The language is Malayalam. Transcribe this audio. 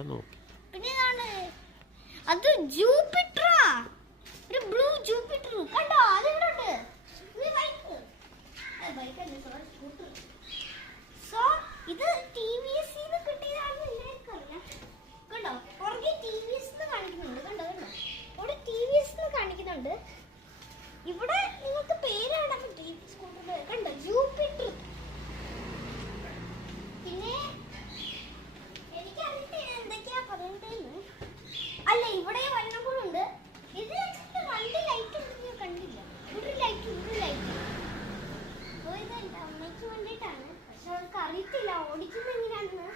അവിടെ നോക്കി. പിന്നെ അത് ജൂപ്പിറ്ററാ, ഒരു ബ്ലൂ ജൂപ്പിറ്റർ കണ്ടോ? അത് ഇവിടെ ഉണ്ട്. സോ ഇത് ടിവിഎസ് കിട്ടിയതാണെന്ന് എനിക്കറിയാം. കണ്ടോ പുറകെ ടിവിഎസ് കാണിക്കുന്നുണ്ട്. കണ്ടോ കണ്ടോ ഇവിടെ ടിവിഎസ് കാണിക്കുന്നുണ്ട്. ഇവിടെ നിങ്ങൾക്ക് പേര് കാണാൻ പറ്റും. സ്കൂട്ടർ കണ്ടോ ജൂപ്പിറ്റർ. പിന്നെ എനിക്കറിയില്ല എന്തൊക്കെയാ പറയണ്ടേന്ന്. അല്ല ഇവിടെ വരണം കൂടെ. ഇത് രണ്ട് ലൈറ്റ് ഉണ്ടെന്ന് കണ്ടില്ല. ഒരു ലൈറ്റ് അമ്മയ്ക്ക് വേണ്ടിയിട്ടാണ്. പക്ഷെ അവർക്ക് അറിയത്തില്ല ഓടിക്കുന്നത് എങ്ങനെയാണെന്ന്.